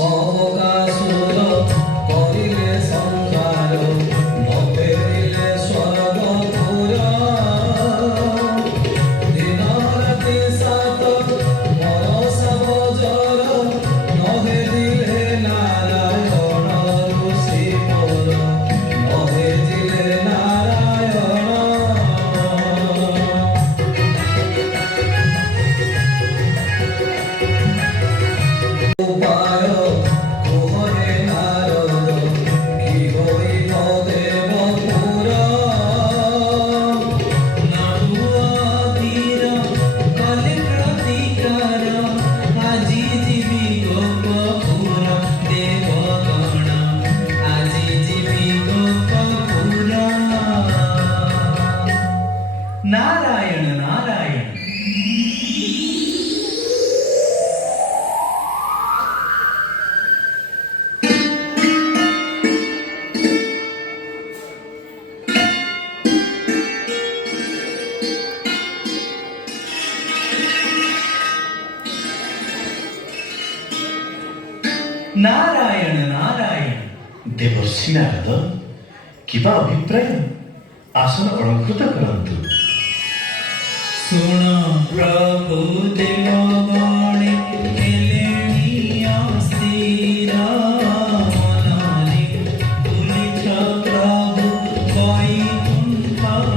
সহকাসুর করিলে সংসার ন ফেরিলে স্বর্গপুর দিন রাতি সাত ভরসা বজর নহে দিলে নারায়ণ ঋষিপুর নহে দিলে নারায়ণ উপায় কুহরে নারদ কি হইল দেবপুর নাড়ুয়াধীর কলে প্রতিকার আজি জীবি গোপপুর দেবগণ আজি জীবি গোপপুর নারায়ণ নারায়ণ नारायण नारायण देवर्षि नारद किबा अभिप्राय आसन अलंकृत करन्तु। सुन प्रभु देवगणे हेलेणी अस्थिर मनाले तुलित प्रभु वैकुण्ठपुर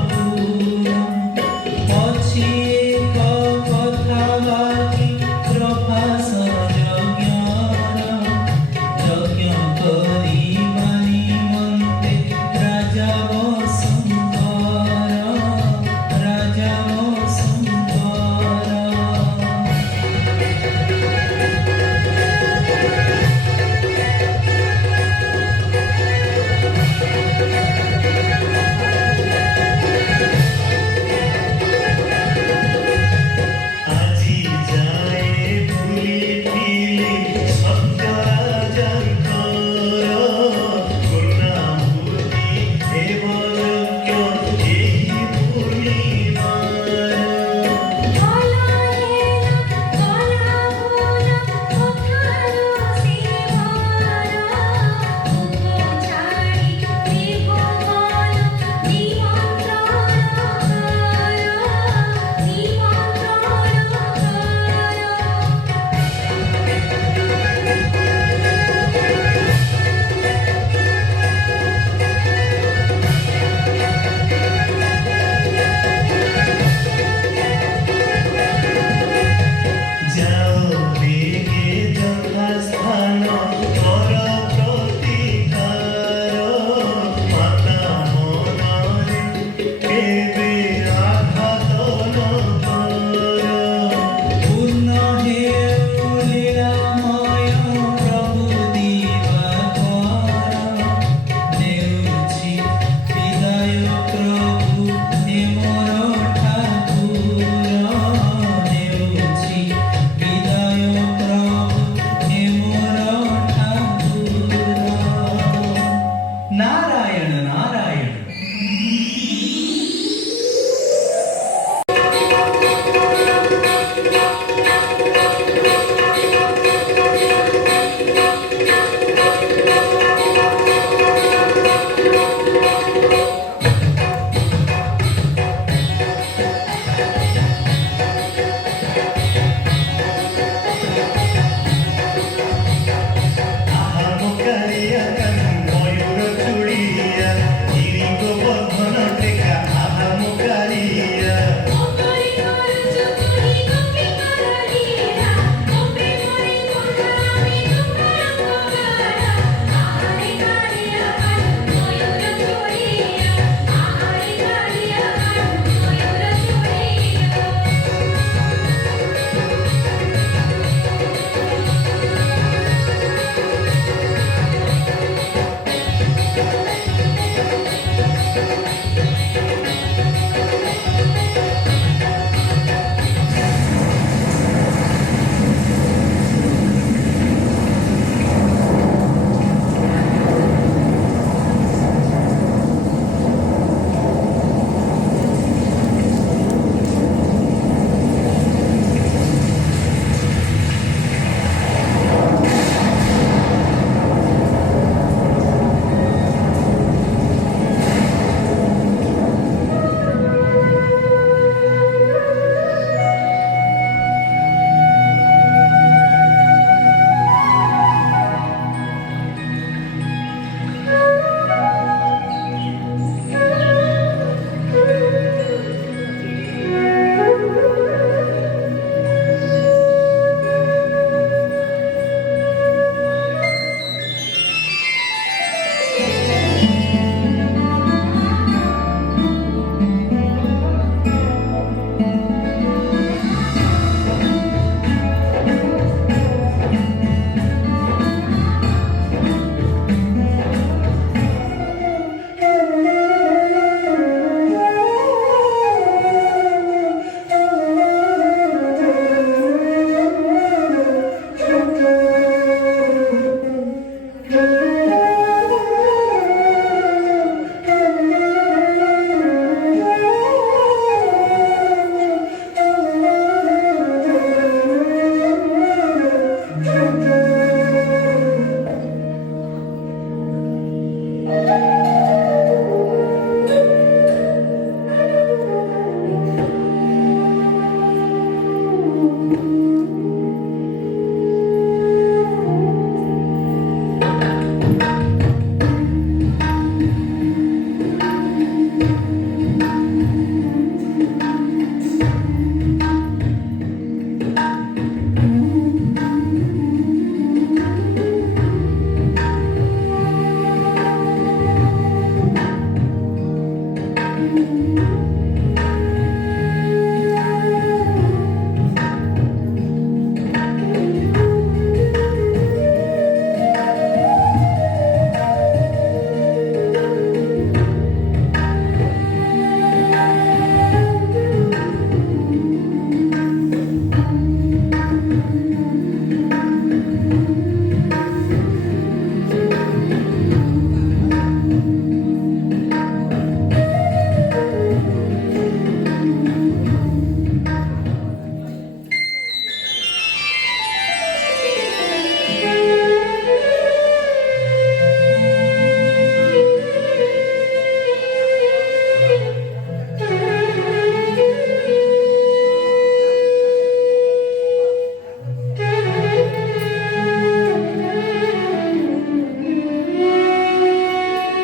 अछि एक कथा बाकी प्रभासन ज्ञान यज्ञ करिबानि मन्ते राजा वसुन्धर राजा वसुन्धर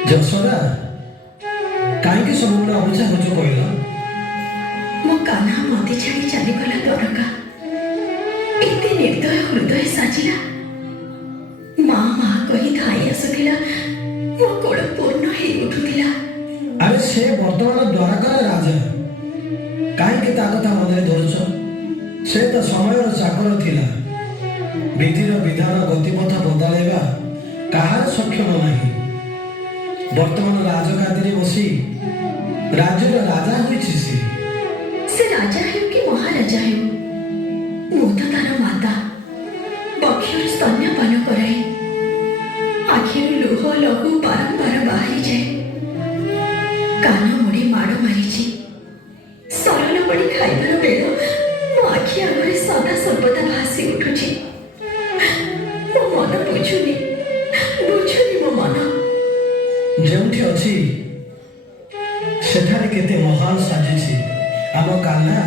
ଯଶୋଦା କାହିଁକି ସବୁବେଳେ ଅବୁଝା ବୁଝୁ କହିଲ? ମୋ କାହ୍ନା ମତେ ଛାଡ଼ି ଚାଲିଗଲା ଦ୍ୱାରକା। ଏତେ ନିର୍ଦ୍ଦୟ ହୃଦୟ ସାଜିଲା। ମା ମା କହି ଧାଇଁ ଆସୁଥିଲା, ମୋ କୋଳ ପୂର୍ଣ୍ଣ ହେଇ ଉଠୁଥିଲା। ଆରେ ସେ ବର୍ତ୍ତମାନ ଦ୍ୱାରକାର ରାଜା, କାହିଁକି ତା କଥା ମନରେ ଧରୁଛ? ସେ ତ ସମୟର ଚାକର ଥିଲା। ବିଧିର ବିଧାନ ଗତିପଥ ବଦଳାଇବା କାହାର ସକ୍ଷମ ନାହିଁ। ବର୍ତ୍ତମାନ ରାଜଗାଦିରେ ବସି ରାଜ୍ୟର ରାଜା ହୋଇଛି ସେ। ସେ ରାଜା ହେଉ କି ମହାରାଜା ହେଉ, ମୁଁ ତ ତାର ମାତା। ବକ୍ଷରୁ ସ୍ତନ୍ୟପାନ କରାଏ, ଆଖିରୁ ଲୁହ ଲହୁ ବାରମ୍ବାର ବାହାରିଯାଏ। କାନ ମୋଡ଼ି ମାଡ଼ ମାରିଛି। ସରଳ ପଡ଼ି ଖାଇବାର ବେଳ ମୋ ଆଖି ଆଗରେ ସଦା ସର୍ବଦା ଭାସି ଉଠୁଛି। ମୋ ମନ ବୁଝୁନି ମୋ ମନ। ଯେଉଁଠି ଅଛି ସେଠାରେ କେତେ ମହାନ ସାଜିଛି। ଆମ କାହ୍ନା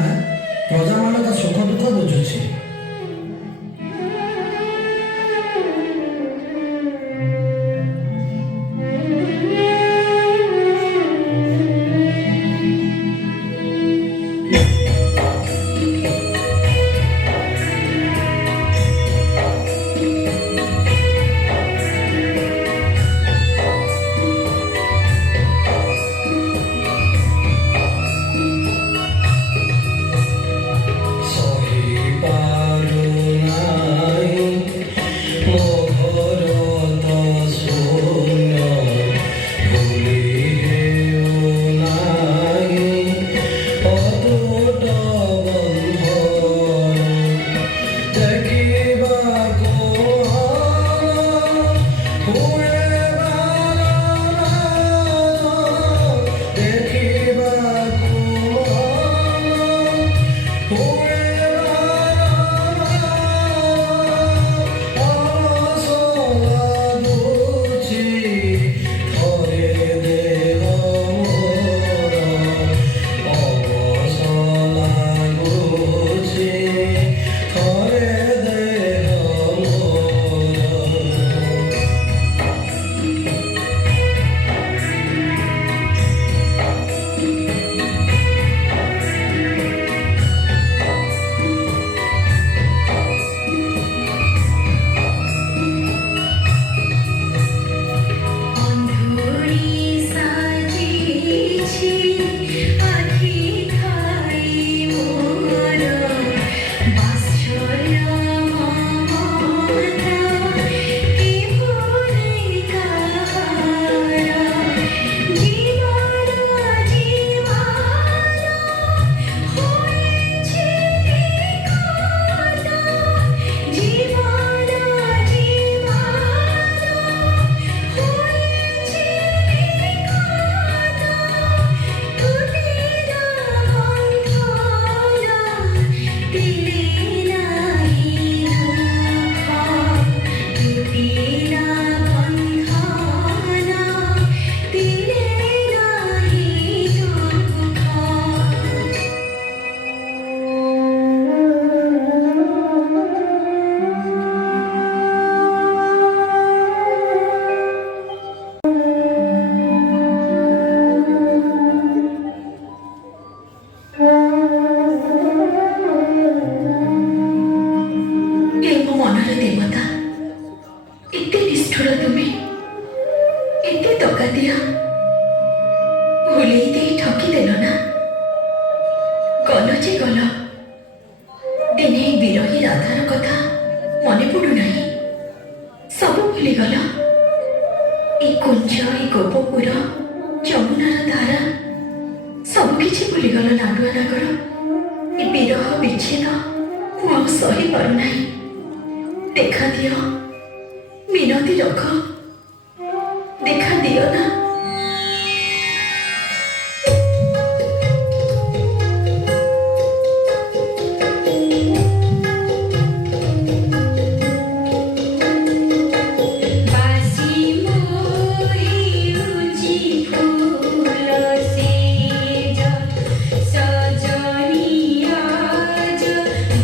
ପ୍ରଜାମାନଙ୍କ ସୁଖ ଦୁଃଖ ବୁଝୁଛି।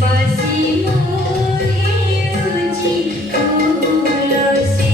बसी मोहे उजी फूल से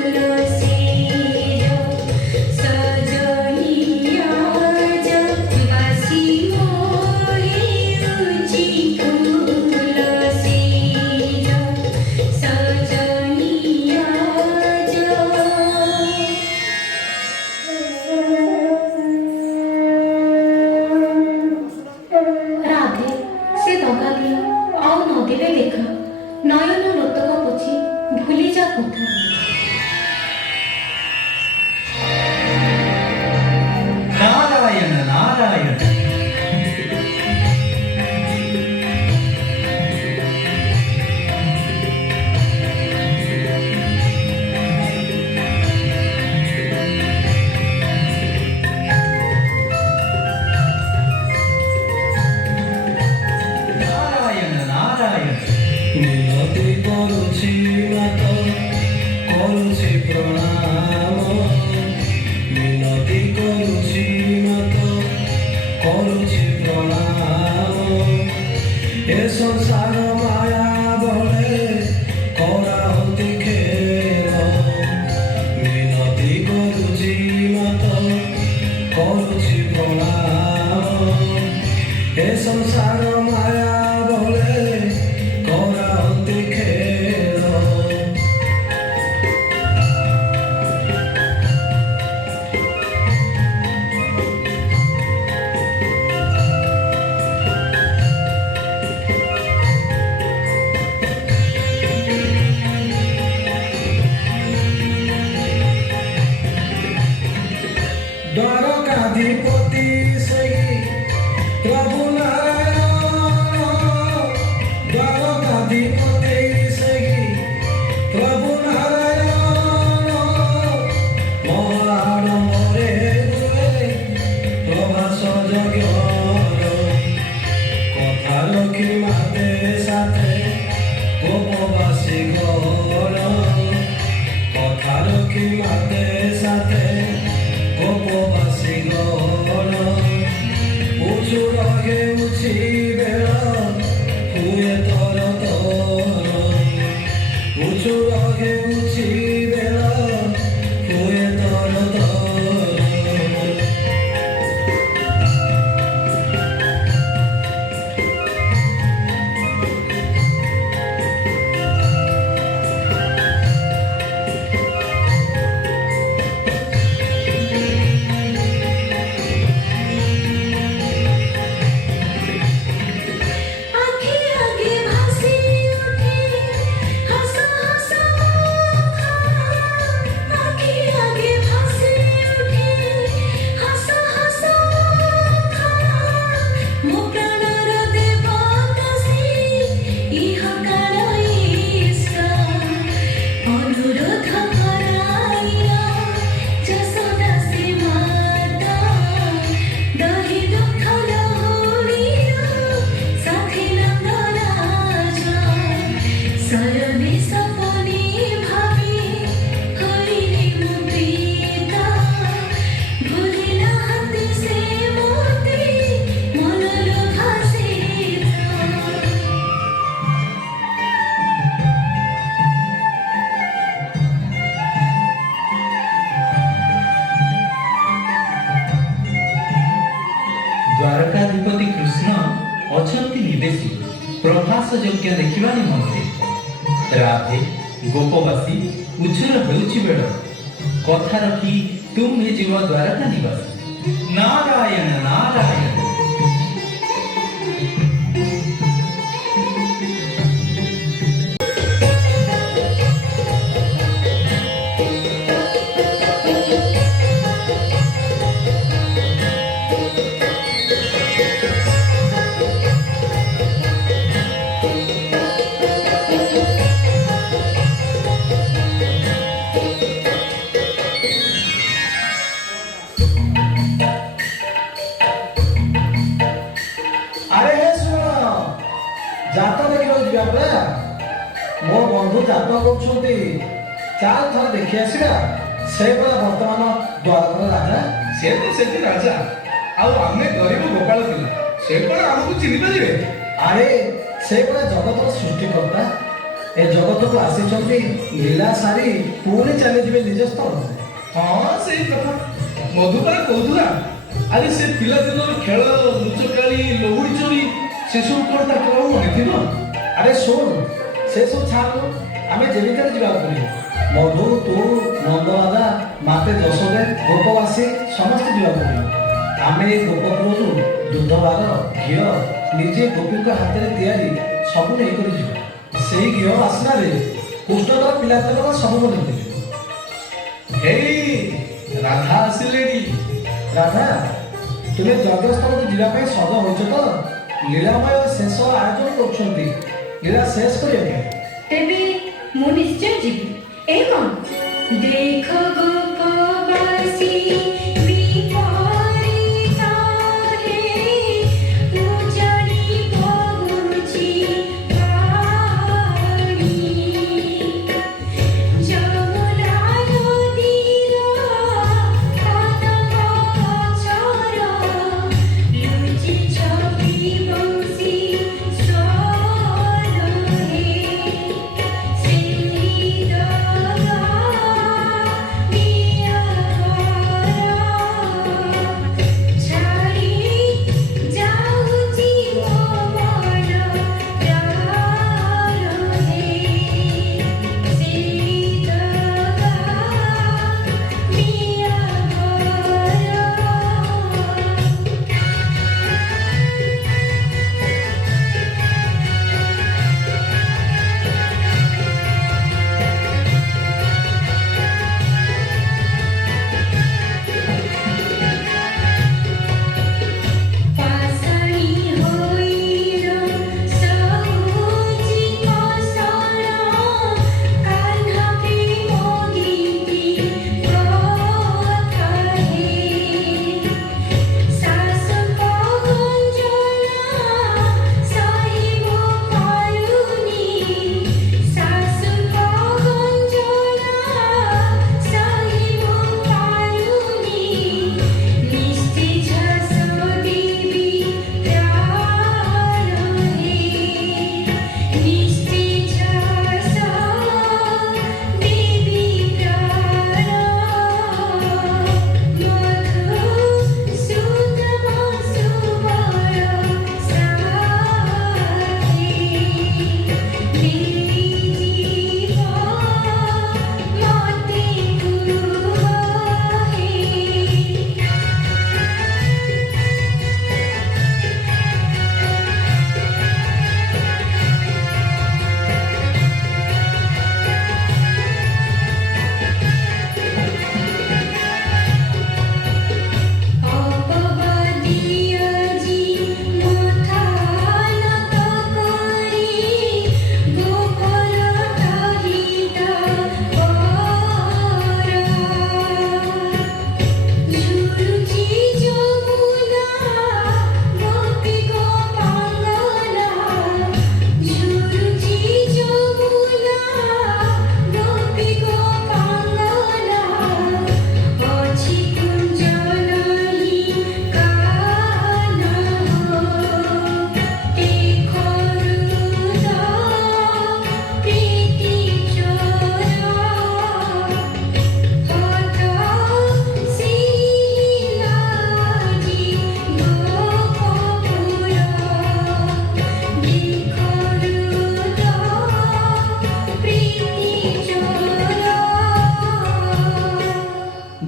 तुलसीर सजनिया जब बासी मोहेरुचि तुलसीर सजनिया राधे से दगा दिया ଆଉ ନଦେଲେ ଲେଖା ନୟନ ଲୋତକ ପୋଛି ଭୁଲି ଯା କଥା నారాయణ నారాయణ నారాయణ నారాయణ মিনতি করুছি মাত করুছি প্রণাম মিনতি করুছি মাত করুছি প্রণাম এ সংসার মায়া বলে করা হতি খেল মিনতি করুছি মাত করুছি প্রণাম এ সংসার মায়া বলে করা হতি খেল দ্বারকাধিপতি সেই প্রভু নারায়ণ দ্বারকাধিপতি সেই প্রভু নারায়ণ মহাড়ম্বরে হুয়ে প্রভাস যজ্ঞর কথা রক্ষী মাতে সাথে গোপবাসী গণ কথা রক্ষী মাতে সাথে গোপবাসী গণ উঁচু রহে উঠি বেড় হুয়ে তর তর উঁচু রহে উঠি বেড় হুয়ে তর তর आगे आगे भासी उठे हंसा हंसा आगे आगे भासी उठे हंसा हंसा मो प्राणर देवता से इह काल ईशा अनुरोध कराइया जसोदा से माता दहि दुख लहुरिया साथी नंदराजा सरने सपने भावी हरिणी मुद्रिता भूलिला हाथी से मोती मनर भासिता ଦ୍ୱାରକାଧିପତି କୃଷ୍ଣ ଅଛନ୍ତି ନିବେଶୀ ପ୍ରଭାସ ଯଜ୍ଞ ଦେଖିବା ନିମନ୍ତେ ରାଧେ ଗୋପବାସୀ ଉଚ୍ଚର ହେଉଛି ବେଳ କଥା ରଖି ତୁମ୍ଭେ ଯିବ ଦ୍ୱାରକା ନିବାସୀ ନାରାୟଣ ନାରାୟଣ আরে হে শুଣ ଯାତ୍ରା ଦେଖିବାକୁ ଯିବା ପରା ମୋ ବନ୍ଧୁ ଯାତ୍ରା କରୁଛନ୍ତି ଚାଲ ଥରେ ଦେଖି ଆସିବା ସେ ପରା ବର୍ତ୍ତମାନ ଦ୍ୱାରକର ରାଜା ସେ ତ ସେଠି ରାଜା ଆଉ ଆମେ ଗରିବ ଗୋପାଳ ପିଲା ସେ କଣ ଆମକୁ ଚିହ୍ନି ପାରିବେ? ଆରେ ସେ ପରା ଜଗତର ସୃଷ୍ଟିକର୍ତ୍ତା ଏ ଜଗତକୁ ଆସିଛନ୍ତି ଲୀଳା ସାରି ପୁଣି ଚାଲିଯିବେ ନିଜ ସ୍ଥଳ। ହଁ ସେଇ କଥା ମଧୁକର କହୁଥିଲା। ଆରେ ସେ ପିଲାଦିନର ଖେଳ ଲୁଚକାଳି ଲହୁଡ଼ି ଚୋରି ସେସବୁ କ'ଣ ତାକୁ ଆଉ ମନେ ଥିବ? ଆରେ ଶୁଣ, ସେ ସବୁ ଛାଡ଼, ଆମେ ଯେମିତିରେ ଯିବାକୁ ପଡ଼ିବ। ମଧୁ, ତୁ, ନନ୍ଦରାଜା, ମାତେ ଯଶୋଦେ, ଗୋପବାସୀ ସମସ୍ତେ ଯିବାକୁ ପଡ଼ିବ। ଆମେ ଏଇ ଗୋପପୁରରୁ ଦୁଧବାର, ଘିଅ ନିଜେ ଗୋପୀଙ୍କ ହାତରେ ତିଆରି ସବୁ ନେଇକରି ଯିବା। ସେଇ ଘିଅ ବାସ୍ନାରେ କୃଷ୍ଣଙ୍କର ପିଲାଦିନର ସବୁ ମନେ ପଡ଼ିବ। ହେଇ ରାଧା ଆସିଲେଣି। ରାଧା, ତୁମେ ଯଜ୍ଞସ୍ଥଳକୁ ଯିବା ପାଇଁ ସଜ ହୋଇଛ ତ? ଲୀଳାମୟ ଶେଷ ଆୟୋଜନ କରୁଛନ୍ତି ଲୀଳା ଶେଷ କରିବା ପାଇଁ। ତେବେ ମୁଁ ନିଶ୍ଚୟ ଯିବି। ଏ କ'ଣ ଦେଖ ଗୋପବାସୀ ବିପରୀତ ହେ, ଉଜାଡ଼ି ବହୁଛି ପାଣି। ଯମୁନା ନଦୀର ପଦପଛର ଲୁଚି ଛପି ବଂଶୀ ସ୍ୱରରେ।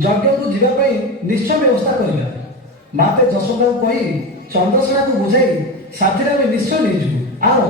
ଯଜ୍ଞକୁ ଯିବା ପାଇଁ ନିଶ୍ଚୟ ବ୍ୟବସ୍ଥା କରିବା। ମାତେ ଯଶୋଦାକୁ କହି ଚନ୍ଦ୍ରଶେଣାକୁ ବୁଝାଇ ସାଥିରେ ଆମେ ନିଶ୍ଚୟ ନେଇଯିବୁ। ଆଉ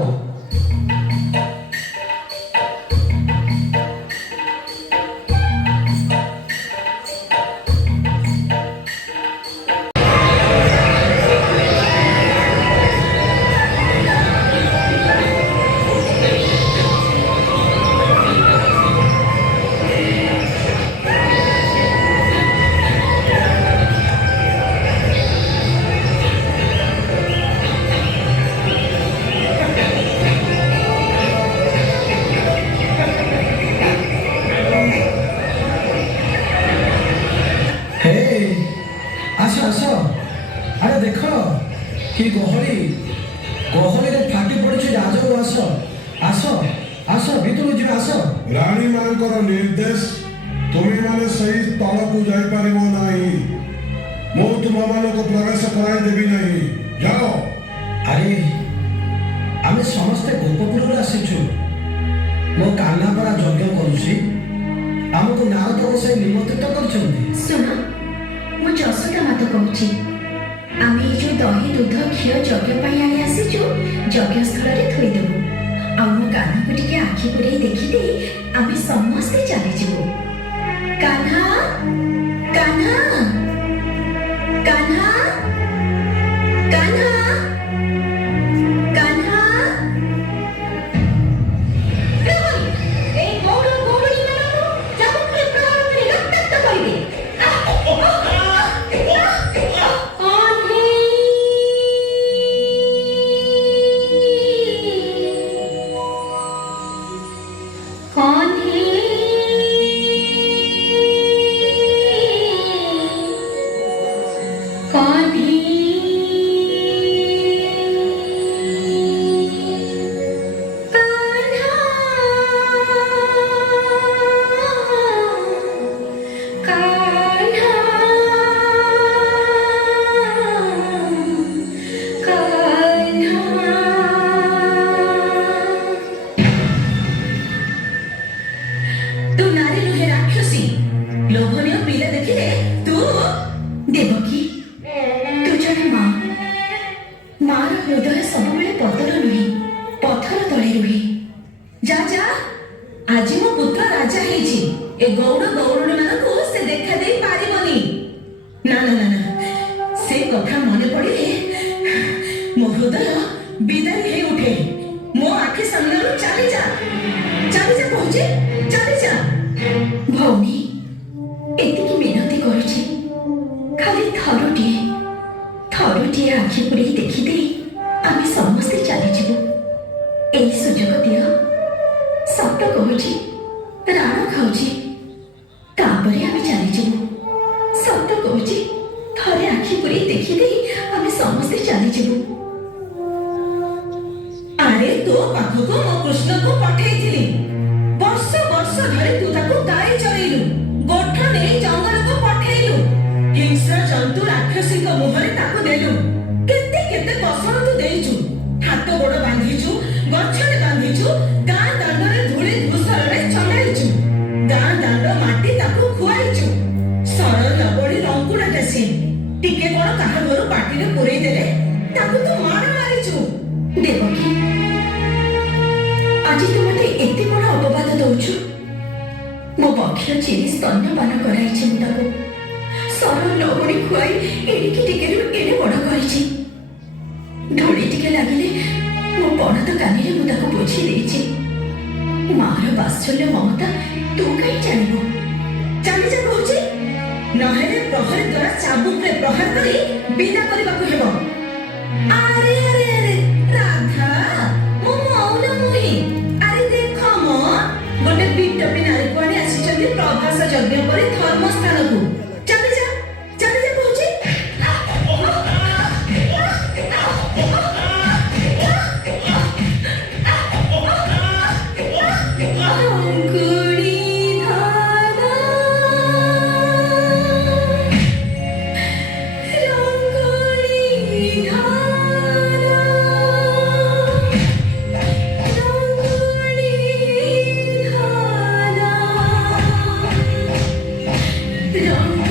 କି ଗହଳିରେ ଫାଟି ପଡିଛି ରାଜକୁ ଆସ ଆସ ଆସ ଭିତରକୁ ମୋର ନିର୍ଦ୍ଦେଶ ତୁମେମାନେ ସେହି ସ୍ଥଳକୁ ଯାଇପାରିବ ନାହିଁ। ମୁଁ ତୁମମାନଙ୍କୁ ପ୍ରବେଶ କରାଇ ଦେବି ନାହିଁ। ଯାଅ। ଆରେ ଆମେ ସମସ୍ତେ ଗୋପପୁରରୁ ଆସିଛୁ। ମୋ କାହ୍ନା ପରା ଯଜ୍ଞ କରୁଛି। ଆମକୁ ନାରଦ ବସାଇ ନିମନ୍ତ୍ରିତ କରିଛନ୍ତି। ଶୁଣ, ମୁଁ ଯଶୋଦା ମାତା କହୁଛି। ଆମେ ଏଇ ଯୋଉ ଦହି ଦୁଧ ଘିଅ ଯଜ୍ଞ ପାଇଁ ଆଣି ଆସିଛୁ, ଯଜ୍ଞସ୍ଥଳରେ ଥୋଇଦେବୁ। ଆଉ ମୋ କାହ୍ନାକୁ ଟିକେ ଆଖି ପୁରେଇ ଦେଖିଦେଇ ଆମେ ସମସ୍ତେ ଚାଲିଯିବୁ। କାହ୍ନା, କାହ୍ନା, କାହ୍ନା, କାହ୍ନା, କାହ୍ନା। এই গৌর গৌরী ମାନଙ୍କୁ ଚାବୁକରେ ପ୍ରହାର କରି ରକ୍ତାକ୍ତ କରିବେ। ତୁ ନାରୀ ନୁହେଁ ରାକ୍ଷସୀ। ଲୋଭନୀୟ ପିଲା ଦେଖିଲେ ତୁ ଦେବକୀ, ତୁ ଜଣେ ମା। ମାର ହୃଦୟ ସବୁବେଳେ ପତନ ନୁହେଁ, ପଥର ତଳେ ରୁହେ। ଯା ଯା, ଆଜି ମୋ ପୁତ୍ର ରାଜା ହେଇଛି। ଏ ଗୌଡ଼ ଗୌରଣୀ ମାନଙ୍କୁ ସେ ଦେଖା ଦେଇ ପାରିବନି। ନା ନା ନା ନା, ସେ କଥା ମନେ ପଡ଼ିଲେ ମୋ ହୃଦୟ ବିଦାରୀ ହେଇ ଉଠେ। ମୋ ଆଖି ସାମ୍ନାରୁ ଚାଲିଯା, ଚାଲିଯା କହୁଛି, ଚାଲିଯା। ଭଉଣୀ, ଏତିକି ମିନତି କରୁଛି, ଖାଲି ଥରୁଟିଏ ଆଖି ପୁରେଇ ଦେଖିଦେଇ ଆମେ ସମସ୍ତେ ଚାଲିଯିବୁ। ଏଇ ସୁଯୋଗ ଦିଅ। ସତ କହୁଛି, ରାଣ ଖାଉଛି, ତାପରେ ଆମେ ଚାଲିଯିବୁ। ସତ କହୁଛି, ଥରେ ଆଖି ପୁରେଇ ଦେଖିଦେଇ ଆମେ ସମସ୍ତେ ଚାଲିଯିବୁ। ଆରେ ତୋ ପାଖକୁ ମୋ କୃଷ୍ଣକୁ ପଠେଇଥିଲି। ବର୍ଷ ବର୍ଷ ଧରି ତୁ ତାକୁ ଗାଈ ଚରେଇଲୁ, ଗୋଠ ନେଇ ଜଙ୍ଗଲକୁ ପଠେଇଲୁ। ହିଂସ୍ର ଜନ୍ତୁ ରାକ୍ଷସୀଙ୍କ ମୁହଁରେ ତାକୁ ଦେଲୁ। କେତେ କେତେ କଷଣ ତୁ ଦେଇଛୁ। ହାତ ଗୋଡ଼ ବାନ୍ଧିଛୁ, ଗଛରେ ବାନ୍ଧିଛୁ, ଗାଁ ଦାଣ୍ଡରେ ଧୂଳି ଧୂସରରେ ଚଲାଇଛୁ। ଗାଁ ଦାଣ୍ଡ ମାଟି ତାକୁ ଖୁଆଇଛୁ। ସରଳ ଲବଣୀ ରଙ୍କୁଣାଟା ସିଏ। ଟିକେ କଣ କାହା ଘରୁ ପାଟିରେ ପୁରେଇ ଦେଲେ ତାକୁ ତୁ ମାଡ଼ ମାରିଛୁ। ଦେବକୀ, ଆଜି ତୁ ମତେ ଏତେ ବଡ଼ ଅପବାଦ ଦଉଛୁ। ମୋ ବକ୍ଷ ଚିରି ସ୍ତନ୍ୟପାନ କରାଇଛି ମୁଁ ତାକୁ। ସରଳ ଲବଣୀ ଖୁଆଇ ଏଣିକି ଟିକେରୁ ଏଡ଼େ ବଡ଼ କରିଛି। ଧୂଳି ଟିକେ ଲାଗିଲେ ମୋ ପଣତ କାନିରେ ମୁଁ ତାକୁ ବୋଝି ଦେଇଛି। ମାର ବାତ୍ସଲ୍ୟ ମମତା ତୁ କାହିଁ ଜାଣିବୁ। ଚାଲିଯା କହୁଛି, ନହେଲେ ପ୍ରହରୀ ଦ୍ୱାରା ଚାବୁକରେ ପ୍ରହାର କରି ବିଦା କରିବାକୁ ହେବ। ଆରେ ଆରେ ଆରେ ରାଧା, ମୁଁ ମୌନ ନୁହେଁ। ଆରେ ଦେଖ ମ, ଗୋଟେ ବିଟପି ନାରୀକୁ ଆଣି ଆସିଛନ୍ତି ପ୍ରଭାସ ଯଜ୍ଞ କରି ଧର୍ମସ୍ଥାନକୁ। ଚାଲିଯା, ଚାଲିଯା କହୁଛି। ରଙ୍ଗୁଳି ଧାରା, ରଙ୍ଗୁଳି ଧାରା, ରଙ୍ଗୁଳି ଧାରା, ରଙ୍ଗୁଳି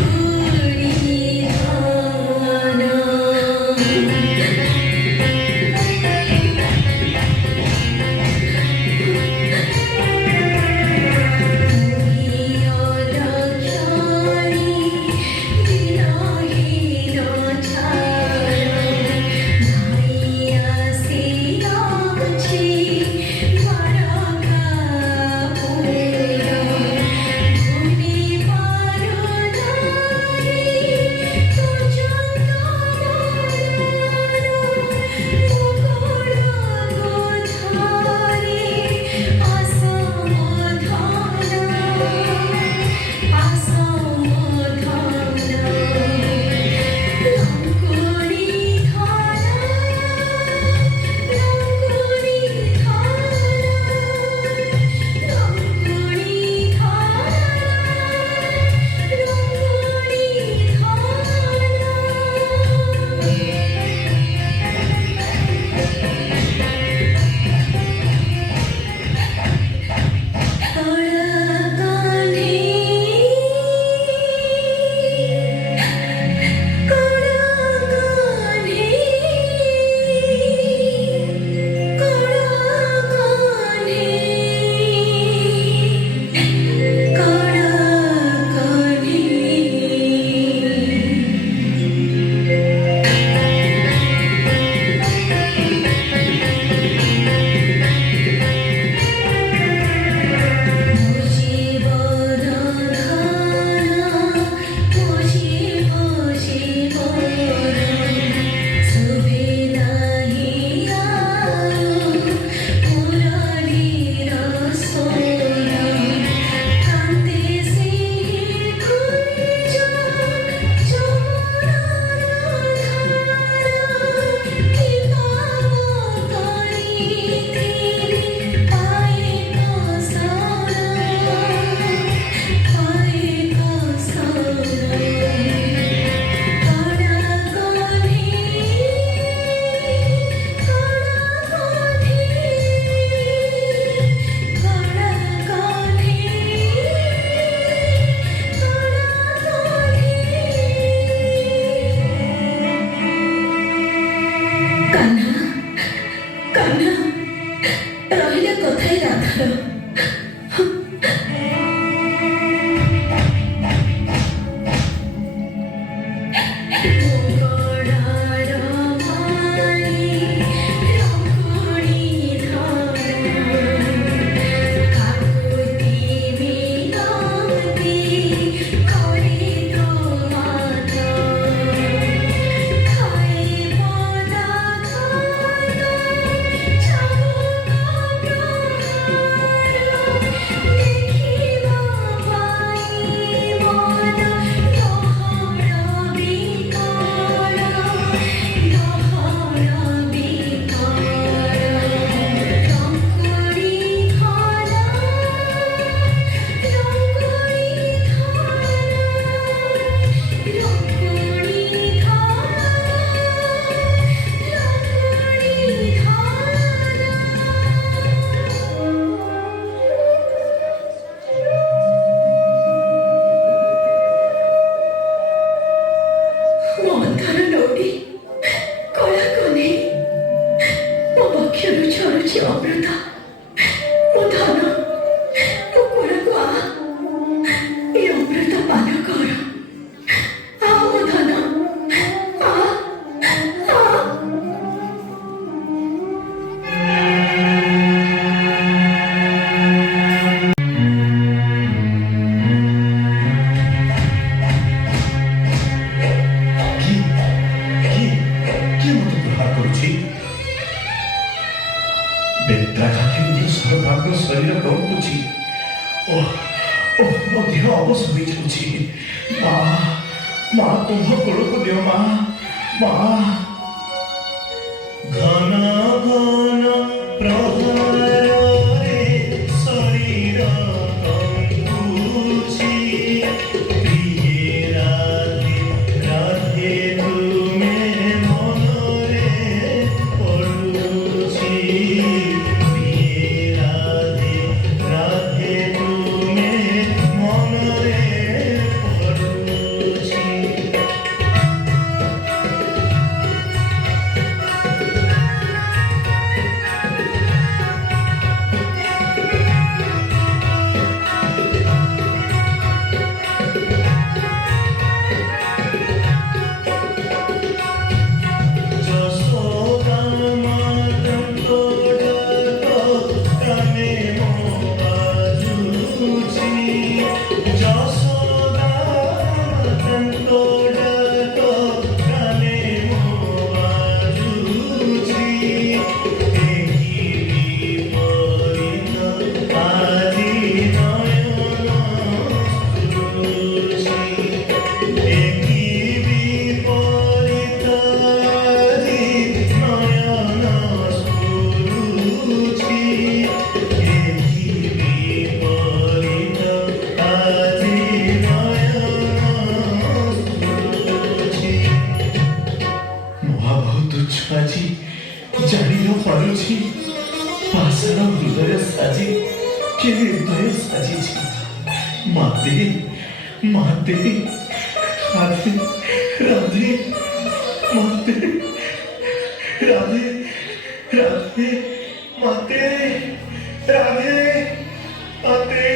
କରୁଛି। ମା ମା ତୁମ କୋଳକୁ ଦିଅ ମା ମା। ଘନ ଘନ ପ୍ରହରରେ ଶରୀର କମ୍ପୁଛି। ପ୍ରିୟେ ରାଧେ ରାଧେ ତୁମେ ମନରେ ପଡ଼ୁଛି। ପ୍ରିୟେ ରାଧେ ରାଧେ ତୁମେ ମନରେ ପଡ଼ୁଛି। ଜାଣିନ ପାରୁଛି ପାଷାଣ ହୃଦୟ ସାଜି କେ ହୃଦୟ ସାଜିଛି। ମାତେ ମାତେ ରାଧେ ରାଧେ ମାତେ ରାଧେ ରାଧେ ମାତେ ରାଧେ ମାତେ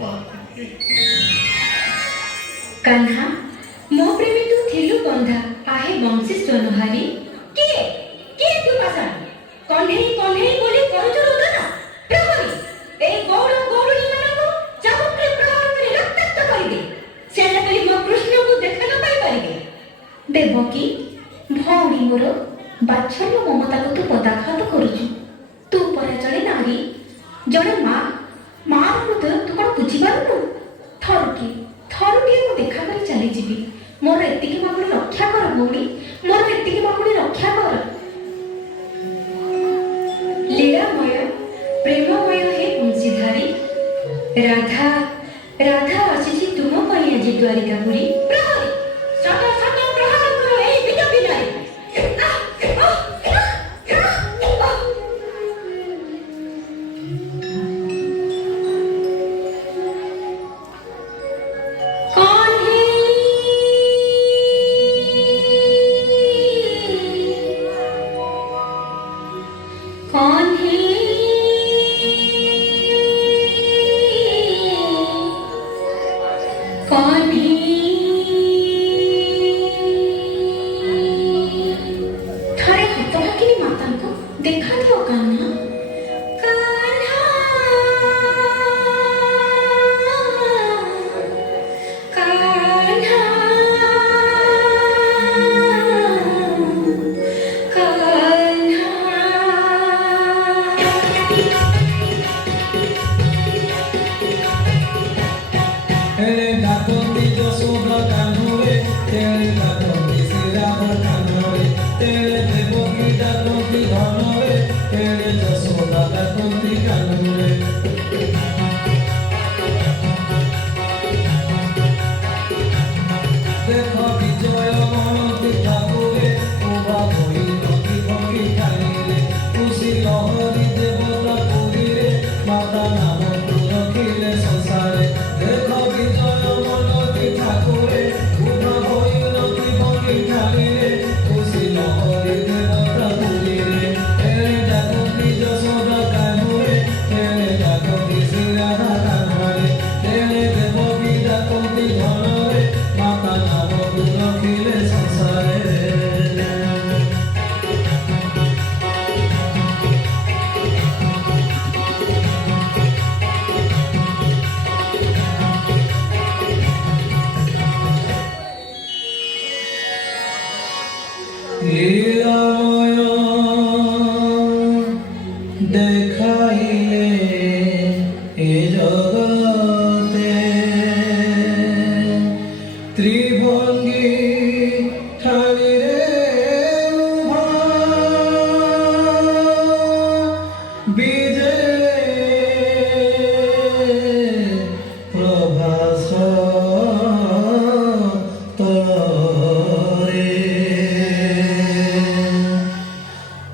ମାତେ। कान्हा मो प्रेमी तू थिलु बंधा आहे बंशी सोनहारी किए किए तू पाषाण कन्हेई कन्हेई बोली करुछु रोदन प्रहरी ए गौड़ गौड़ी मानको चाबुकरे प्रहार करे रक्ताक्त करिदे सेना कली मो कृष्ण को देखा न पाई परिबे। देवकी भौणी मोर बात्सल्य ममता को तू पदाघात करुछु। तू परा जड़े नारी जड़े माँ माँ हृदय तू कौन बुझी पारुनु। थरुटिए मु देखा कर चली जीवी मोर एतिकी मागुणी रक्षा कर भौणी मोर एतिकी मागुणी रक्षा कर। लीलामय प्रेममय हे बंशीधारी राधा राधा आसीछि तुम पई आज द्वारिकापुरी। प्रहरी सदा सदा प्रहार करो ए विदपी नारी। थरे हतभागिनी माता को देखा दियो कान्हा। कान्हा कान्हा तेरे डाकोती यशोदा कान्होरे तेरे डाकोती श्रीराधा कान्होरे तेरे देवकी डाकोती धनोरे तेरे यशोदा डाकोती कान्होरे। देखो विजय गणती ठाकुरे उभा भई नदी भंगी खाइले खुशी लहरी देवता पुरीरे माता नाम तू रखिले संसारे। देखो विजय गणती ठाकुरे उभा भई नदी भंगी खाइले खुशी लहरी देवता पुरीरे। तेरे डाकोती यशोदा कान्होरे तेरे डाकोती श्रीराधा कान्होरे तेरे देवकी डाकोती धनोरे माता नाम तू रखिले संसारे। লীলাময় দেখাইলে এ জগতে ଗଛ ତଳରେ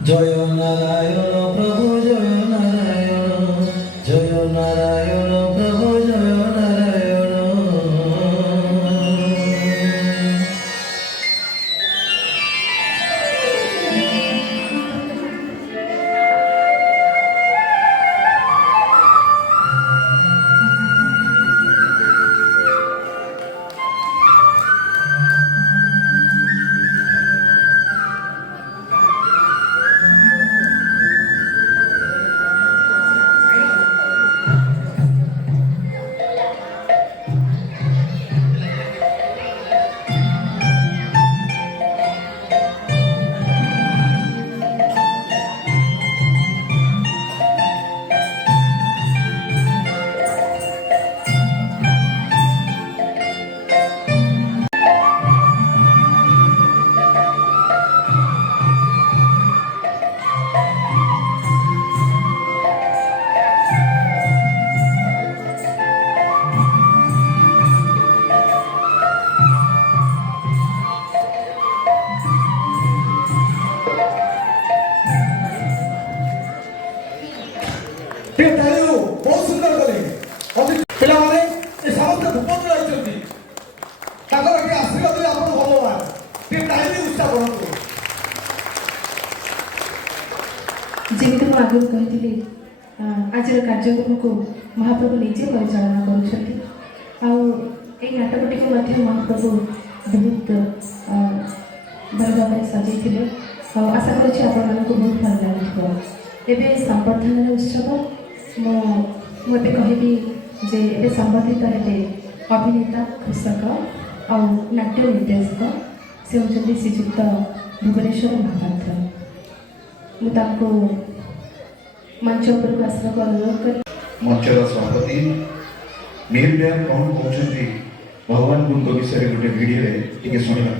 ଜୟ ନାରାୟଣ ପ୍ରଭୁ ଜୟ ନାରାୟଣ ପ୍ରଭୁ ଜୟ ନାରାୟଣ। ପ୍ରିୟ ତାଳିରୁ ବହୁତ ସୁନ୍ଦର କଲେ ପିଲାମାନେ ଏ ସମସ୍ତେ ଭୂପତି ରହିଛନ୍ତି ତାଙ୍କର ଟିକେ ଆଶୀର୍ବାଦ ଦେଲେ ଆପଣ ଭଗବାନ ଟିକେ ତାଳି ଉତ୍ସାହ କରନ୍ତୁ। ଯେମିତି ମୁଁ ଆଗରୁ କହିଥିଲି ଆଜିର କାର୍ଯ୍ୟକ୍ରମକୁ ମହାପ୍ରଭୁ ନିଜେ ପରିଚାଳନା କରୁଛନ୍ତି ଆଉ ଏଇ ନାଟକଟିକୁ ମଧ୍ୟ ମହାପ୍ରଭୁ ବହୁତ ଭଲ ଭାବରେ ସଜେଇଥିଲେ ଆଉ ଆଶା କରୁଛି ଆପଣମାନଙ୍କୁ ବହୁତ ଭଲ ଲାଗୁଥିବ। ଏବେ ସମ୍ବର୍ଦ୍ଧନାର ଉତ୍ସବ ମୁଁ ଏବେ କହିବି ଯେ ଏବେ ସମ୍ବର୍ଦ୍ଧିତ ହେବେ ଅଭିନେତା କୃଷକ ଆଉ ନାଟ୍ୟ ନିର୍ଦ୍ଦେଶକ ସେ ହେଉଛନ୍ତି ଶ୍ରୀଯୁକ୍ତ ଭୁବନେଶ୍ୱର ମହାପାତ୍ର। ମୁଁ ତାଙ୍କୁ ମଞ୍ଚ ଉପରକୁ ଆସିବାକୁ ଅନୁରୋଧ କରି ମଞ୍ଚର ସଭାପତି ମିହିର କଣ କହୁଛନ୍ତି ଭଗବାନ ଗୁରୁଙ୍କ ବିଷୟରେ ଗୋଟେ ଭିଡ଼ିଓରେ ଟିକେ ଶୁଣିବା।